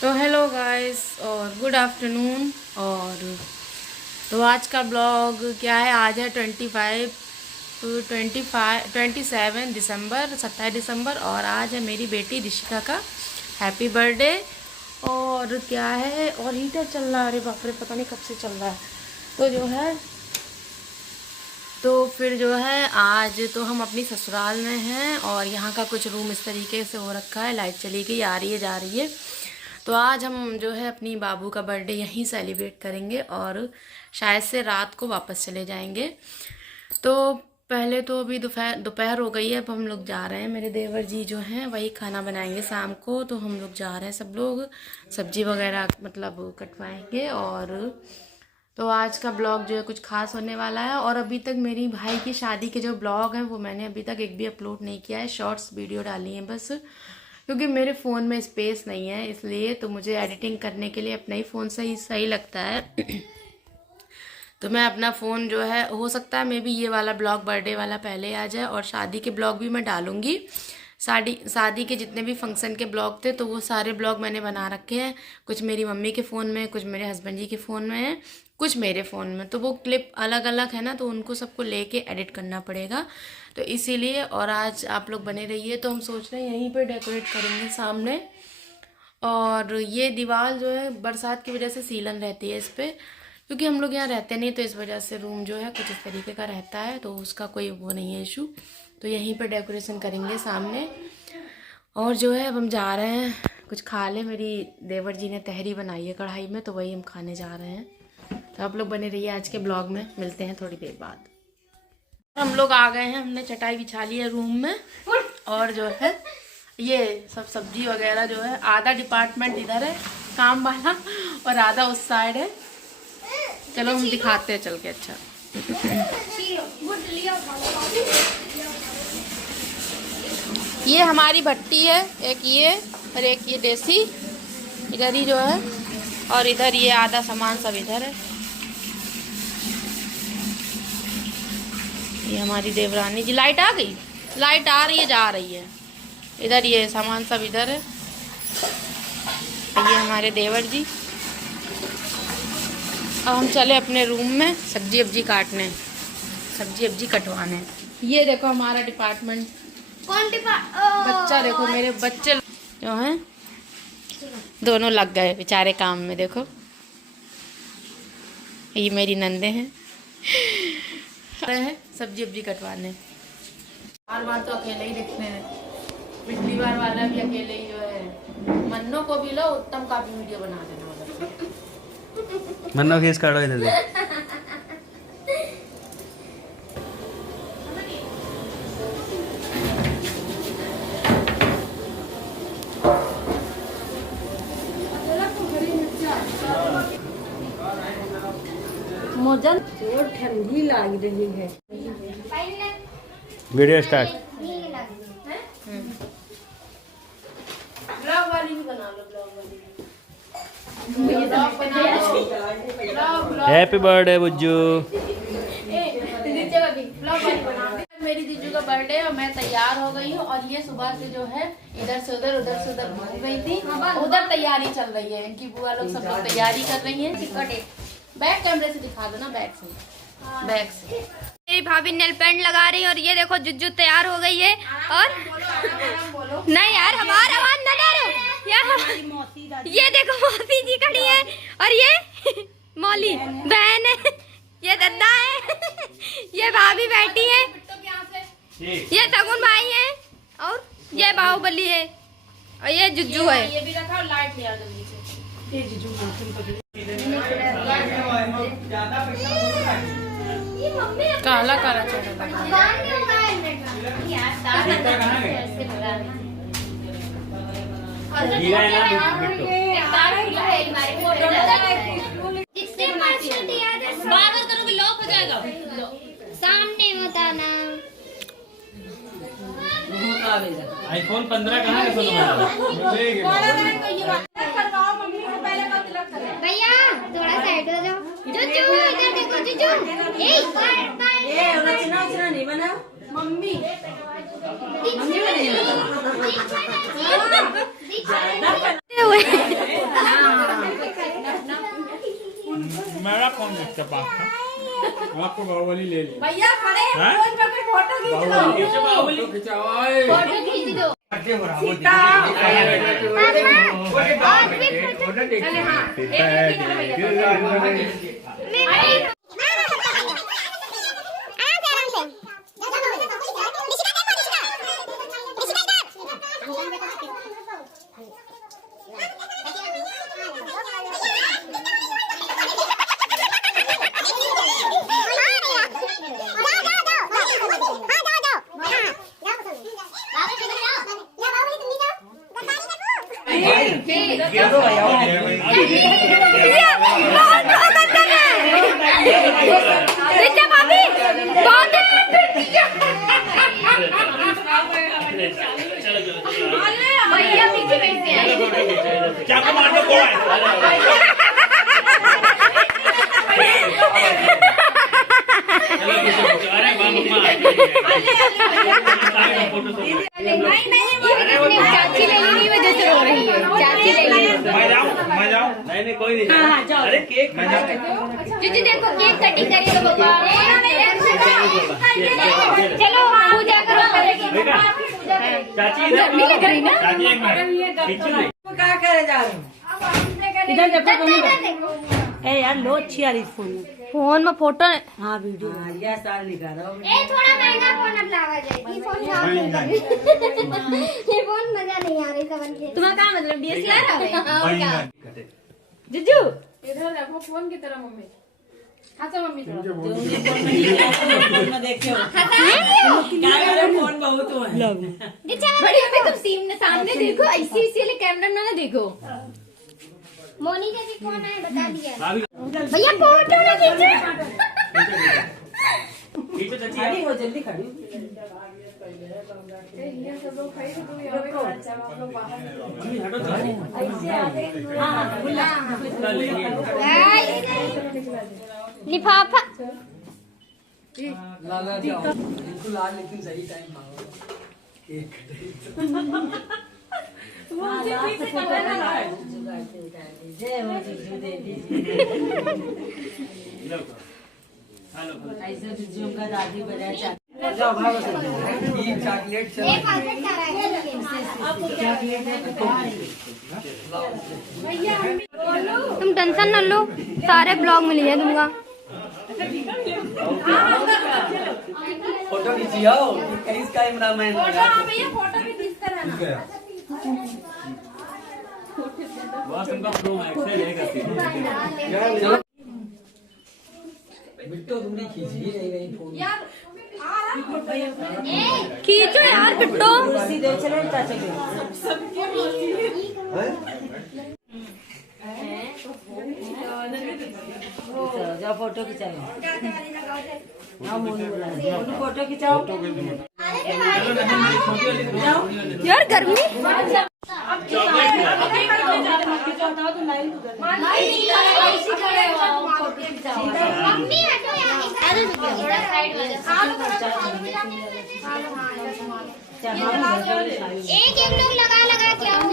तो hello guys और good afternoon. और तो आज का ब्लॉग क्या है, आज है 27 दिसंबर 27 दिसंबर, और आज है मेरी बेटी ऋषिका का हैप्पी बर्थडे। और क्या है, और हीटर चल रहा है, अरे बाप रे पता नहीं कब से चल रहा है। तो जो है तो फिर जो है आज तो हम अपनी ससुराल में हैं, और यहाँ का कुछ रूम इस तरीके से हो रखा है, लाइट चली गई, आ रही है जा रही है। तो आज हम जो है अपनी बाबू का बर्थडे यहीं सेलिब्रेट करेंगे, और शायद से रात को वापस चले जाएंगे। तो पहले तो अभी दोपहर दोपहर हो गई है, अब हम लोग जा रहे हैं, मेरे देवर जी जो हैं वही खाना बनाएंगे शाम को। तो हम लोग जा रहे हैं, सब लोग सब्जी वगैरह मतलब कटवाएंगे। और तो आज का ब्लॉग जो है कुछ खास होने वाला है। और अभी तक मेरी भाई की शादी के जो ब्लॉग हैं वो मैंने अभी तक एक भी अपलोड नहीं किया है, शॉर्ट्स वीडियो डाली हैं बस, क्योंकि मेरे फ़ोन में स्पेस नहीं है, इसलिए तो मुझे एडिटिंग करने के लिए अपना ही फ़ोन सही लगता है। तो मैं अपना फ़ोन जो है, हो सकता है मे बी ये वाला ब्लॉग बर्थडे वाला पहले आ जाए, और शादी के ब्लॉग भी मैं डालूँगी। शादी के जितने भी फंक्शन के ब्लॉग थे तो वो सारे ब्लॉग मैंने बना रखे हैं, कुछ मेरी मम्मी के फ़ोन में, कुछ मेरे हस्बैंड जी के फ़ोन में है, कुछ मेरे फ़ोन में। तो वो क्लिप अलग अलग है ना, तो उनको सबको लेके एडिट करना पड़ेगा, तो इसीलिए। और आज आप लोग बने रहिए। तो हम सोच रहे हैं यहीं पर डेकोरेट करेंगे सामने। और ये दीवार जो है बरसात की वजह से सीलन रहती है इस पर, क्योंकि हम लोग यहाँ रहते नहीं, तो इस वजह से रूम जो है कुछ इस तरीके का रहता है, तो उसका कोई वो नहीं है इशू। तो यहीं पर डेकोरेशन करेंगे सामने। और जो है अब हम जा रहे हैं कुछ खा ले, मेरी देवर जी ने तहरी बनाई है कढ़ाई में, तो वही हम खाने जा रहे हैं। तो आप लोग बने रहिए आज के ब्लॉग में, मिलते हैं थोड़ी देर बाद। हम लोग आ गए हैं, हमने चटाई बिछा ली है रूम में, और जो है ये सब सब्जी वगैरह जो है, आधा डिपार्टमेंट इधर है काम वाला और आधा उस साइड है। चलो हम दिखाते हैं चल के। अच्छा ये हमारी भट्टी है, एक ये और एक ये देसी इधर ही जो है, और इधर ये आधा सामान सब इधर है। ये हमारी देवरानी जी, लाइट आ गई, लाइट आ रही है जा रही है, इधर ये सामान सब इधर है। ये हमारे देवर जी। अब हम चले अपने रूम में सब्जी वब्जी काटने, सब्जी वब्जी कटवाने। ये देखो हमारा डिपार्टमेंट। कौन बच्चा देखो, मेरे बच्चे जो हैं दोनों लग गए बेचारे काम में। देखो ये मेरी नंदे हैं सब्जी वब्जी कटवाने। बार तो अकेले ही दिखने हैं, पिछली बार वाला भी अकेले ही जो है। मन्नो को भी लो, उत्तम का भी वीडियो बना देना। मन्नो केस काटो इधर से। मोजन और ठंडी लग रही है। Video start. ब्लॉग वाली भी बना लो, ब्लॉग वाली। Happy birthday Bujju. मेरी जीजू का बर्थडे और मैं तैयार हो गई हूँ, और ये सुबह से जो है इधर से उधर घूम गई थी, उधर तैयारी चल रही है, इनकी बुआ लोग सब लोग तैयारी कर रही हैं। बैक कैमरे से दिखा दो ना, बैक से। मेरी भाभी नेल पेंट लगा रही है, और ये देखो जुज्जू तैयार हो गई है। और नहीं यार, हमारा आवाज न डरो यार। ये देखो मौसी जी खड़ी है, और ये मौली बहन है, ये दद्दा है, ये भाभी बैठी है, ये तगुन भाई है, और ये बाहुबली है, और ये जुज्जू है। ये भी रखा, और लाइट ले आओ जल्दी से। ये जीजू काला काला चेहरा लगा। सामने बताना। आईफोन 15 कहाँ है सोनू? भैया थोड़ा साइड हो जाओ। जुजू इधर देखो, जुजू नहीं बना मम्मी। कौन बेचता पाँच का? आपको बाहुबली ले ली। भैया खड़े हाँ? फोन पे कोई फोटो खींच लो। बाहुबली खिंचाओ, ओए। फोटो खींच दो। चले हाँ भैया पीछे बैठते हैं। क्या कमांडो को है? अरे चाची ले ली वजह से रो रही है। चाची ले ली। मैं जाऊँ नहीं कोई नहीं। अरे केक मैं जाऊँ। जीजू देखो केक कटिंग करिए तो पापा। चलो पूजा करो। चाची गर्मी लग रही ना। चाची एक मिनट क्या करे जा रहे हो? इधर देखो ए यार लो अच्छी आ रही फोन में। फोन में फोटो हाँ वीडियो ये साल निकालो। ए थोड़ा महंगा फोन अब लावा जाए। ये फोन ये फोन मजा नहीं आ रही समझ के। तुम्हारा क्या मतलब डीएसएलआर आ रहा है? जीजू इधर देखो फोन की तरह मम्मी। हाँ तो मम्मी थोड़ा। फोन बहुत हुआ है। बड़ी अभी तुम सामने देखो ऐसे इसीलिए कैमरा में ना देखो। मोनिका जी कौन है बता दिया। भैया फोटो ना खींचो। खड़ी हो जल्दी खड़ी। लिफाफा लेकिन सही टाइम जय हो जीजू देवी। ऐसे जीजू का दादी बजाय चॉकलेट तुम टेंशन न लो सारे ब्लॉग में लिया दूंगा। फोटो खींचियो कैस कैमरामैन फोटो भी खींचते रहना। बस उनका प्रो मैक्स है लेगा बिट्टो तुमने खींच ही नहीं गई फोन यार खींचो यार बिट्टो। सीधे चले चाचा के। जाओ फोटो खिंचाओ। हाँ मोनू बोला मोनू फोटो खिंचाओ। यार गर्मी मम्मी हटो यार। एक लोग लगा लगा के आओ।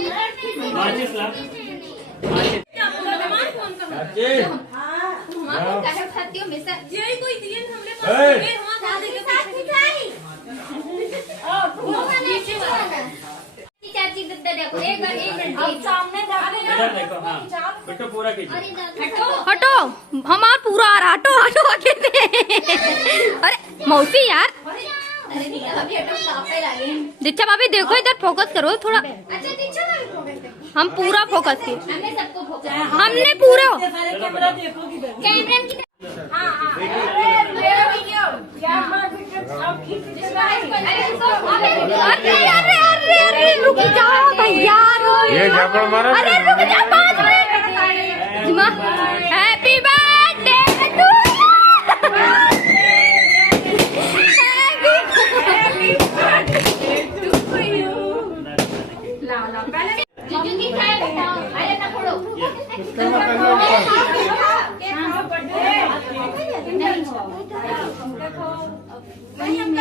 यही कोई दिए हमने चाची देखो एक बार एक मिनट सामने देखो हाँ बेटा पूरा कीजिए। हटो हटो हमारा पूरा आ रहा। हटो हटो अकेले। अरे मौसी यार। दीक्षा भाभी देखो इधर फोकस करो थोड़ा। हम पूरा फोकस किए। हमने पूरा कैमरा की अरे रुक जाओ भैया। ये झापड़ मारो। अरे रुक जा 5 मिनट। हैप्पी बर्थडे टू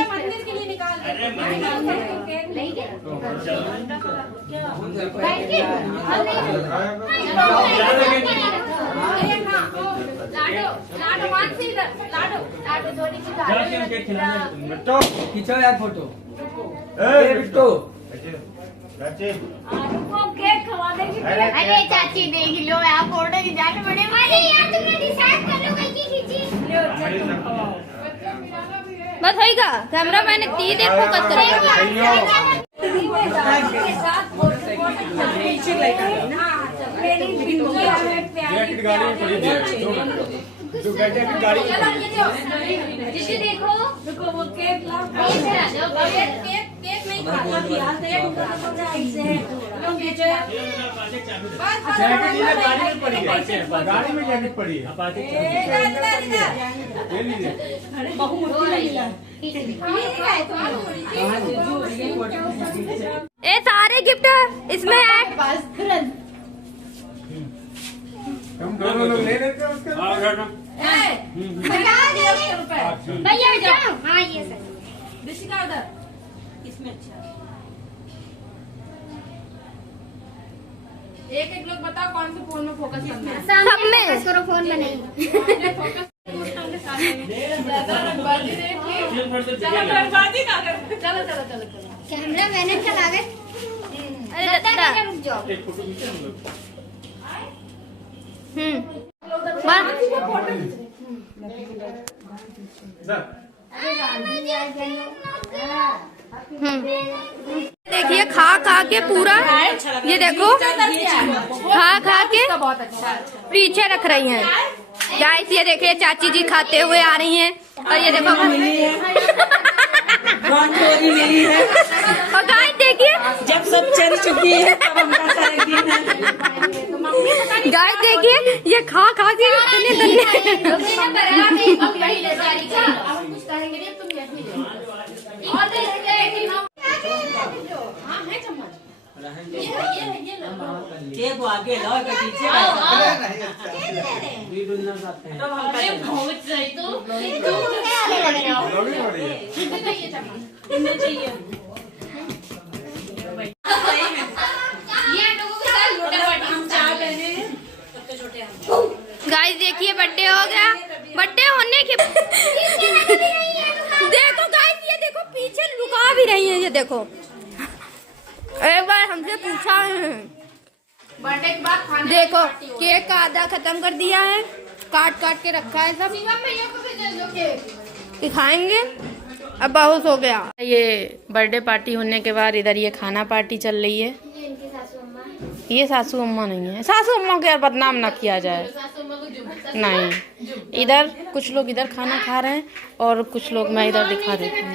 मंदिर के लिए निकाल लाडो मानसी इधर लाडो थोड़ी सी जाओ क्यों केक खिलाने बिट्टो खींचो यार फोटो। ए बिट्टो अरे चाची देख लो आप फोटो खिंचाने बड़े अरे यार तुमने डिसाइड कर लो कहीं की खींची बस होएगा कैमरा मैंने ती देखो कत जिसे देखो वो केक ला केक नहीं खाता गाड़ी में जैकेट पड़ी है। ए सारे गिफ्ट इसमें ऐड हम दोनों लोग ले लेते हैं उसके। भैया जाओ हाँ ये सर ऋषिका उधर इसमें अच्छा एक लोग बताओ कौन से फोन में फोकस करना है। सब में करो फोन में नहीं चलो कैमरा मैंने चला गए अरे रुक जाओ देखिए खा के पूरा ये देखो खा के पीछे रख रही हैं गाइस। ये देखिए चाची जी खाते हुए आ रही हैं और ये देखो और गाइस देखिए जब सब चल चुकी है तब हमारा सारा दिन है। गाइस देखिए ये खा के केक आगे लो के पीछे गाइस देखिए बर्थडे हो गया। बर्थडे होने के देखो गाइस ये देखो पीछे लुका भी रही है। ये देखो एक बार हमसे पूछा बर्थडे के बाद खाने देखो केक का आधा खत्म कर दिया है काट के रखा है सब खाएंगे। अब बहुत हो गया। ये बर्थडे पार्टी होने के बाद इधर ये खाना पार्टी चल रही है। ये सासू अम्मा नहीं है। सासू अम्मा को यार बदनाम ना किया जाए। नहीं इधर कुछ लोग इधर खाना खा रहे हैं और कुछ लोग मैं इधर दिखा देती हूँ।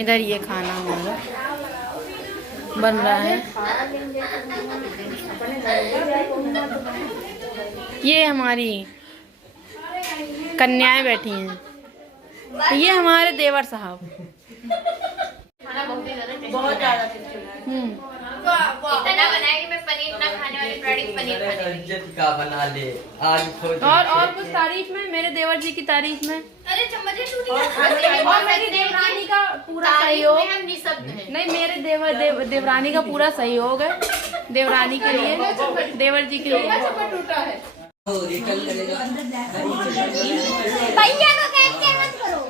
इधर ये खाना हमारा बन रहा है। ये हमारी कन्याएं बैठी हैं। ये हमारे देवर साहब बहुत ज्यादा इतना बनाया कि मैं पनीर ना खाने वाली प्रोडक्ट पनीर खाने वाली। का बना ले आज और कुछ तारीफ में मेरे देवर जी की तारीफ में अरे चम्मच और मेरी देवरानी का पूरा सहयोग नहीं मेरे देवरानी का पूरा सहयोग है देवरानी के लिए देवर जी के लिए। भैया को कैसे मत करो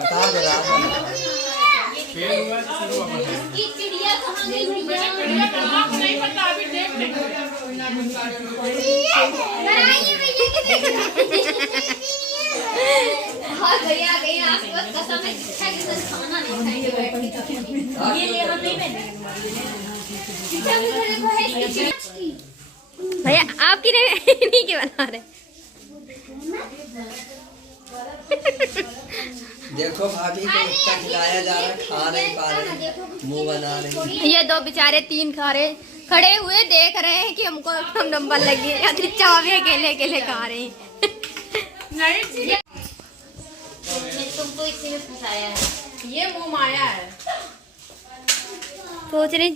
बता दे इसकी चिड़िया कहाँ गई नहीं पता अभी देख भैया गई आसपास कसम है शिक्षा के साथ खाना नहीं खाएंगे बैठ के ये ले हम नहीं भैया आपकी नहीं के बना रहे। देखो भाभी को इतना खिलाया जा रहा खा नहीं पा रहे मुंह बना रही। ये दो बेचारे तीन खड़े हुए देख रहे हैं कि हमको हम नंबर लगे या चावे अकेले खा रहे हैं। तुमको इसी में फंसाया है। ये मुंह माया है। सोच रही